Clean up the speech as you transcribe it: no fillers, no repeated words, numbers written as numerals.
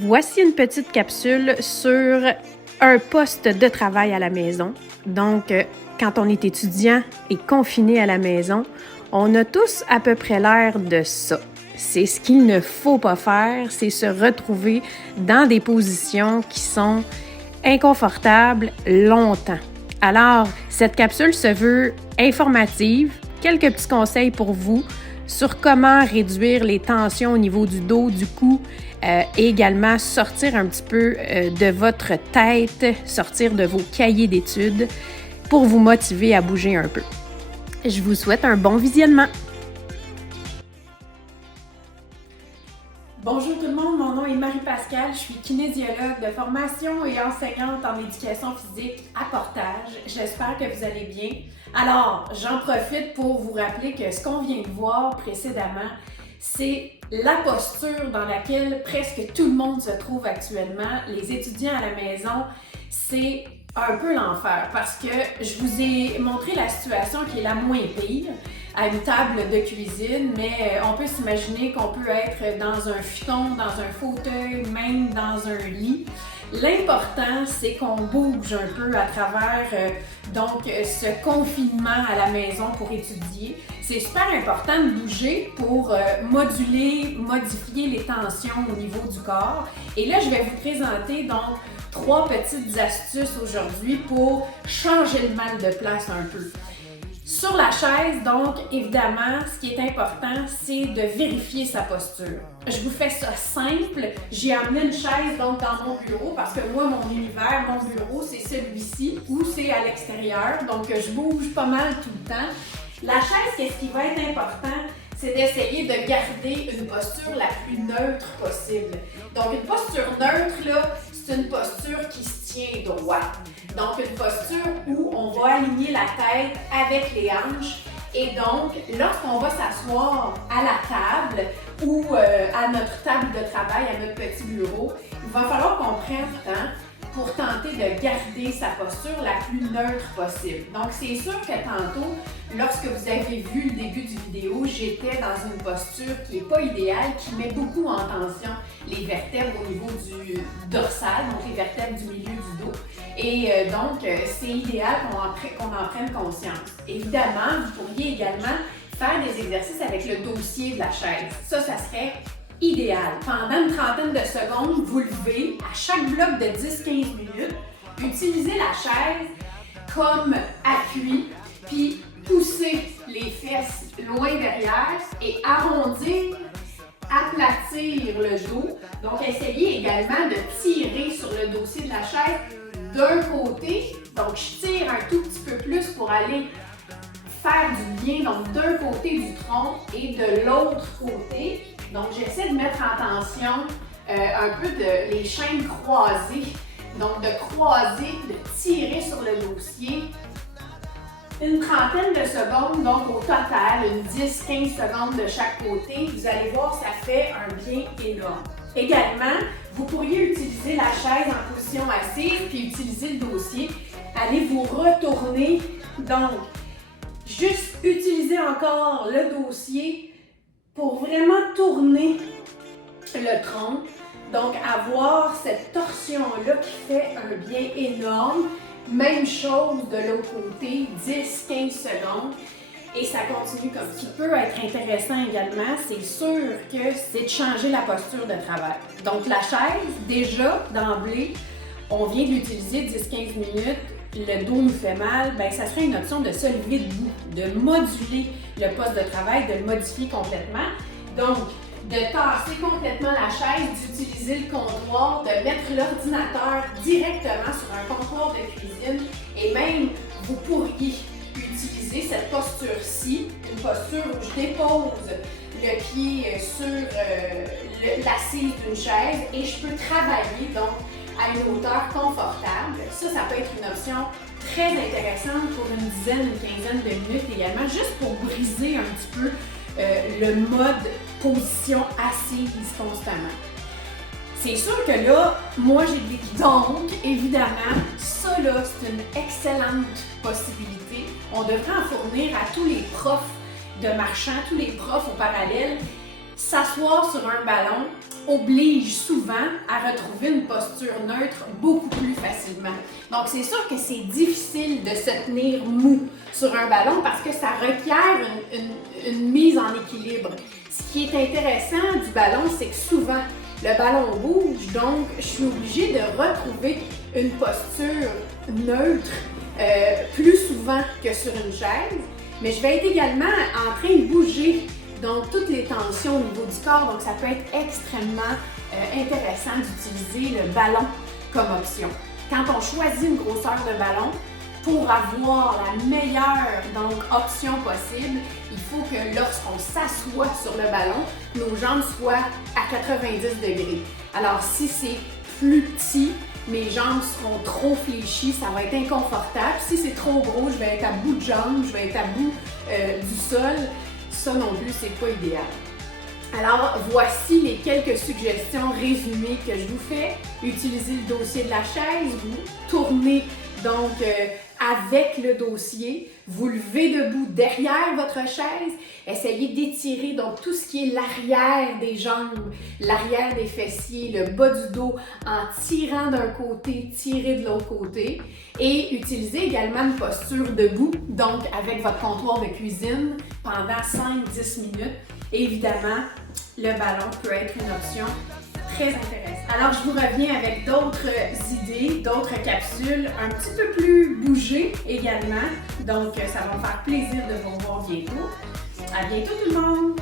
Voici une petite capsule sur un poste de travail à la maison. Donc, quand on est étudiant et confiné à la maison, on a tous à peu près l'air de ça. C'est ce qu'il ne faut pas faire, c'est se retrouver dans des positions qui sont inconfortables longtemps. Alors, cette capsule se veut informative, quelques petits conseils pour vous sur comment réduire les tensions au niveau du dos, du cou, et également sortir un petit peu de votre tête, sortir de vos cahiers d'études pour vous motiver à bouger un peu. Je vous souhaite un bon visionnement. Bonjour tout le monde, mon nom est Marie-Pascale, je suis kinésiologue de formation et enseignante en éducation physique à Portage. J'espère que vous allez bien. Alors, j'en profite pour vous rappeler que ce qu'on vient de voir précédemment, c'est la posture dans laquelle presque tout le monde se trouve actuellement. Les étudiants à la maison, c'est un peu l'enfer parce que je vous ai montré la situation qui est la moins pire à une table de cuisine, mais on peut s'imaginer qu'on peut être dans un futon, dans un fauteuil, même dans un lit. L'important, c'est qu'on bouge un peu à travers ce confinement à la maison pour étudier. C'est super important de bouger pour modifier les tensions au niveau du corps. Et là, je vais vous présenter donc 3 petites astuces aujourd'hui pour changer le mal de place un peu. Sur la chaise, donc, évidemment, ce qui est important, c'est de vérifier sa posture. Je vous fais ça simple. J'ai amené une chaise donc dans mon bureau parce que moi, mon univers, mon bureau, c'est celui-ci ou c'est à l'extérieur. Donc, je bouge pas mal tout le temps. La chaise, qu'est-ce qui va être important? C'est d'essayer de garder une posture la plus neutre possible. Donc, une posture neutre, là, c'est une posture qui se tient droit. Donc, une posture où on va aligner la tête avec les hanches. Et donc, lorsqu'on va s'asseoir à la table ou à notre table de travail, à notre petit bureau, il va falloir qu'on prenne du temps pour tenter de garder sa posture la plus neutre possible. Donc, c'est sûr que tantôt, lorsque vous avez vu le début du vidéo, j'étais dans une posture qui n'est pas idéale, qui met beaucoup en tension les vertèbres au niveau du dorsal, donc les vertèbres du milieu du dos. Et donc, c'est idéal qu'on en prenne conscience. Évidemment, vous pourriez également faire des exercices avec le dossier de la chaise. Ça serait idéal. Pendant une trentaine de secondes, vous levez à chaque bloc de 10-15 minutes, utilisez la chaise comme appui, puis poussez les fesses loin derrière et arrondir, aplatir le dos. Donc, essayez également de tirer sur le dossier de la chaise d'un côté. Donc, je tire un tout petit peu plus pour aller faire du bien, donc d'un côté du tronc et de l'autre côté. Donc, j'essaie de mettre en tension un peu les chaînes croisées. Donc, de croiser, de tirer sur le dossier. Une trentaine de secondes, donc au total, une 10-15 secondes de chaque côté. Vous allez voir, ça fait un bien énorme. Également, vous pourriez utiliser la chaise en position assise puis utiliser le dossier. Allez vous retourner. Donc, juste utiliser encore le dossier pour vraiment tourner le tronc. Donc, avoir cette torsion-là qui fait un bien énorme. Même chose de l'autre côté, 10-15 secondes. Et ça continue comme ça. Ce qui peut être intéressant également, c'est sûr que c'est de changer la posture de travail. Donc, la chaise, déjà, d'emblée, on vient de l'utiliser 10-15 minutes. Le dos nous fait mal, bien, ça serait une option de se lever debout, de moduler le poste de travail, de le modifier complètement. Donc, de tasser complètement la chaise, d'utiliser le comptoir, de mettre l'ordinateur directement sur un comptoir de cuisine et même, vous pourriez utiliser cette posture-ci, une posture où je dépose le pied sur l'assise d'une chaise et je peux travailler donc à une hauteur confortable. Ça peut être une option très intéressante pour une dizaine, une quinzaine de minutes également, juste pour briser un petit peu le mode position assise constamment. C'est sûr que là, moi j'ai des... Donc, évidemment, ça là, c'est une excellente possibilité. On devrait en fournir à tous les profs de marchand, tous les profs au parallèle. S'asseoir sur un ballon oblige souvent à retrouver une posture neutre beaucoup plus facilement. Donc, c'est sûr que c'est difficile de se tenir mou sur un ballon parce que ça requiert une mise en équilibre. Ce qui est intéressant du ballon, c'est que souvent, le ballon bouge, donc je suis obligée de retrouver une posture neutre plus souvent que sur une chaise, mais je vais être également en train de bouger. Donc, toutes les tensions au niveau du corps, donc ça peut être extrêmement intéressant d'utiliser le ballon comme option. Quand on choisit une grosseur de ballon, pour avoir la meilleure option possible, il faut que lorsqu'on s'assoit sur le ballon, nos jambes soient à 90 degrés. Alors, si c'est plus petit, mes jambes seront trop fléchies, ça va être inconfortable. Si c'est trop gros, je vais être à bout de jambes, je vais être à bout du sol. Ça non plus, c'est pas idéal. Alors, voici les quelques suggestions résumées que je vous fais. Utilisez le dossier de la chaise, vous tournez donc avec le dossier, vous levez debout derrière votre chaise, essayez d'étirer donc tout ce qui est l'arrière des jambes, l'arrière des fessiers, le bas du dos en tirant d'un côté, tirez de l'autre côté et utilisez également une posture debout, donc avec votre comptoir de cuisine pendant 5-10 minutes. Et évidemment, le ballon peut être une option très intéressante. Alors, je vous reviens avec d'autres idées, d'autres capsules un petit peu plus bougées également. Donc, ça va me faire plaisir de vous revoir bientôt. À bientôt tout le monde!